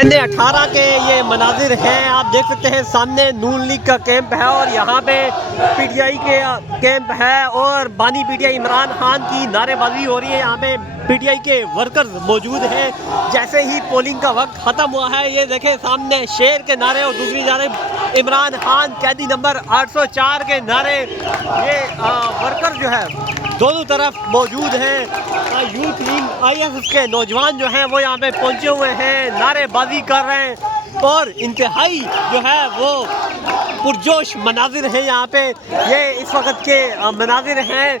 NA18 के ये मनाजिर हैं, आप देख सकते हैं सामने नून लीग का कैंप है और यहाँ पे PTI के कैंप है और बानी PTI इमरान खान की नारेबाजी हो रही है। यहाँ पे PTI के वर्कर्स मौजूद हैं। जैसे ही पोलिंग का वक्त ख़त्म हुआ है, ये देखें सामने शेर के नारे और दूसरी जानिब इमरान खान कैदी नंबर 804 के नारे। ये वर्कर जो है दोनों तरफ मौजूद हैं। यूथ लीग ISF के नौजवान जो हैं वो यहाँ पे पहुँचे हुए हैं, नारेबाजी कर रहे हैं और इंतहाई जो है वो पुरजोश मनाजिर हैं। यहाँ पे ये इस वक्त के मनाजिर हैं।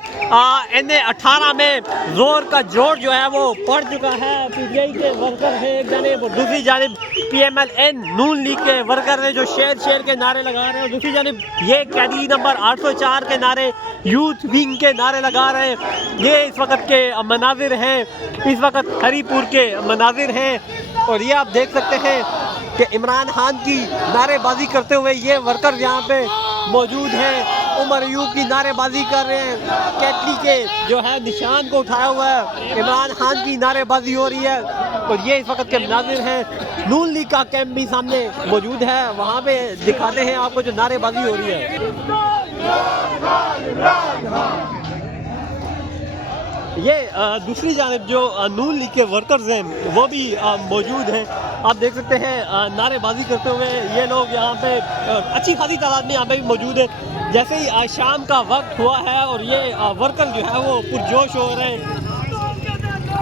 NA18 में जोर का जोर जो है वो पड़ चुका है। PTI के वर्कर हैं एक जानिब और दूसरी जानिब PMLN नून लीग के वर्कर हैं जो शेर शेर के नारे लगा रहे हैं और दूसरी जानिब ये कैदी नंबर 804 के नारे, यूथ विंग के नारे लगा रहे हैं। ये इस वक्त के मनाजिर हैं, इस वक्त हरीपुर के मनाजिर हैं और ये आप देख सकते हैं कि इमरान खान की नारेबाजी करते हुए ये वर्कर यहाँ पे मौजूद हैं। उमर अयूब की नारेबाजी कर रहे हैं, कैटली के जो है निशान को उठाया हुआ है, इमरान खान की नारेबाजी हो रही है और ये इस वक्त के मनाजिर हैं। नून लीग का कैंप भी सामने मौजूद है, वहाँ पे दिखाते हैं आपको जो नारेबाजी हो रही है। ये दूसरी जानिब जो नून लीग के वर्कर्स हैं वो भी मौजूद हैं। आप देख सकते हैं नारेबाजी करते हुए ये लोग यहाँ पे अच्छी खासी तादाद में यहाँ पे भी मौजूद है। जैसे ही शाम का वक्त हुआ है और ये वर्कर जो है वो पुरजोश हो रहे हैं।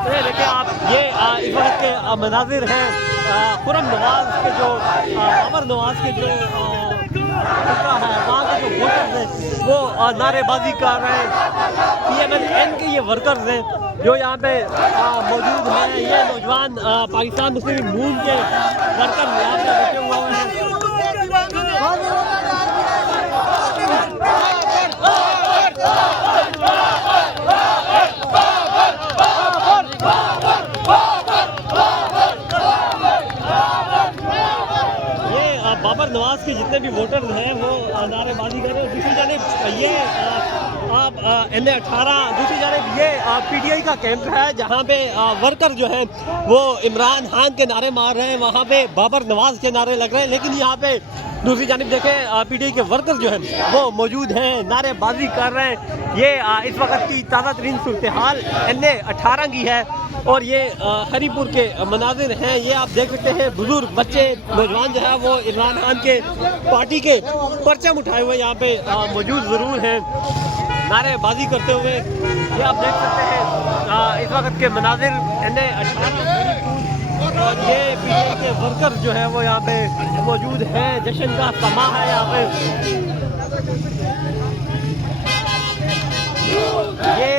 ये देखिए आप, ये इस वक्त के मनाजिर हैं। खुरम नवाज के जो बाबर नवाज के जो है वहाँ के जो वोटर्स हैं वो नारेबाजी कर रहे हैं। PMLN के ये वर्कर्स हैं जो यहाँ पे मौजूद हैं। ये नौजवान पाकिस्तान मुस्लिम लीग के वर्कर यहाँ पे बैठे हुए हैं। बाबर नवाज के जितने भी वोटर्स हैं वो नारेबाजी कर रहे हैं। दूसरी जानिब ये आप NA18, दूसरी जानिब ये PTI का कैंप है जहाँ पे वर्कर जो हैं वो इमरान खान के नारे मार रहे हैं, वहाँ पे बाबर नवाज के नारे लग रहे हैं। लेकिन यहाँ पे दूसरी जानिब देखें PTI के वर्कर्स जो हैं वो मौजूद हैं, नारेबाजी कर रहे हैं। ये इस वक्त की ताज़ा तरीन सूरत हाल NA18 की है और ये हरीपुर के मनाजिर हैं। ये आप देख सकते हैं बुजुर्ग, बच्चे, नौजवान जो है वो इमरान खान के पार्टी के परचम उठाए हुए यहाँ पे मौजूद ज़रूर हैं, नारेबाजी करते हुए। ये आप देख सकते हैं इस वक्त के मनाजिर NA18 और ये PTI के वर्कर जो है वो यहाँ पे मौजूद हैं। जश्न का समा है यहाँ पे। ये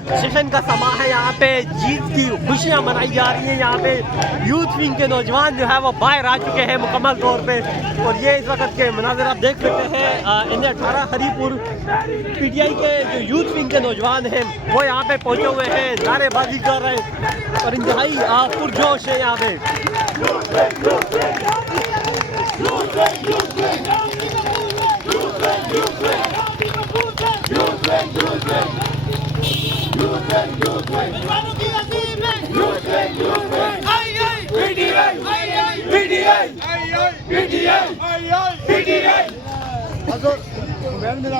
जश्न का समा है, यहाँ पे जीत की खुशियाँ मनाई जा रही हैं। यहाँ पे यूथ विंग के नौजवान जो है वो बाहर आ चुके हैं मुकम्मल तौर पे और ये इस वक्त के मनाजिर आप देख सकते हैं। NA18 हरीपुर PTI के जो यूथ विंग के नौजवान हैं वो यहाँ पे पहुँचे हुए हैं, नारेबाजी कर रहे हैं और इंतहाई पुरजोश है यहाँ पे।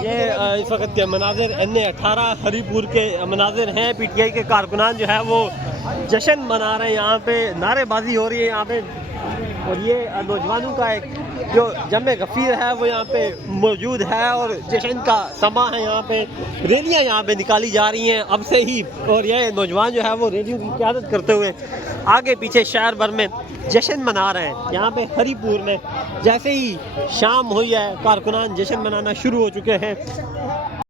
ये इस वक्त के मनाजिर NA18 हरीपुर के मनाजिर हैं। PTI के कारकुनान जो है वो जश्न मना रहे हैं, यहाँ पे नारेबाजी हो रही है यहाँ पे और ये नौजवानों का एक जो जमे गफीर है वो यहाँ पे मौजूद है और जश्न का समा है। यहाँ पे रैलियाँ यहाँ पे निकाली जा रही हैं अब से ही और ये नौजवान जो है वो रैलियों की क़यादत करते हुए आगे पीछे शहर भर में जश्न मना रहे हैं। यहाँ पे हरीपुर में जैसे ही शाम हुई है कारकुनान जश्न मनाना शुरू हो चुके हैं।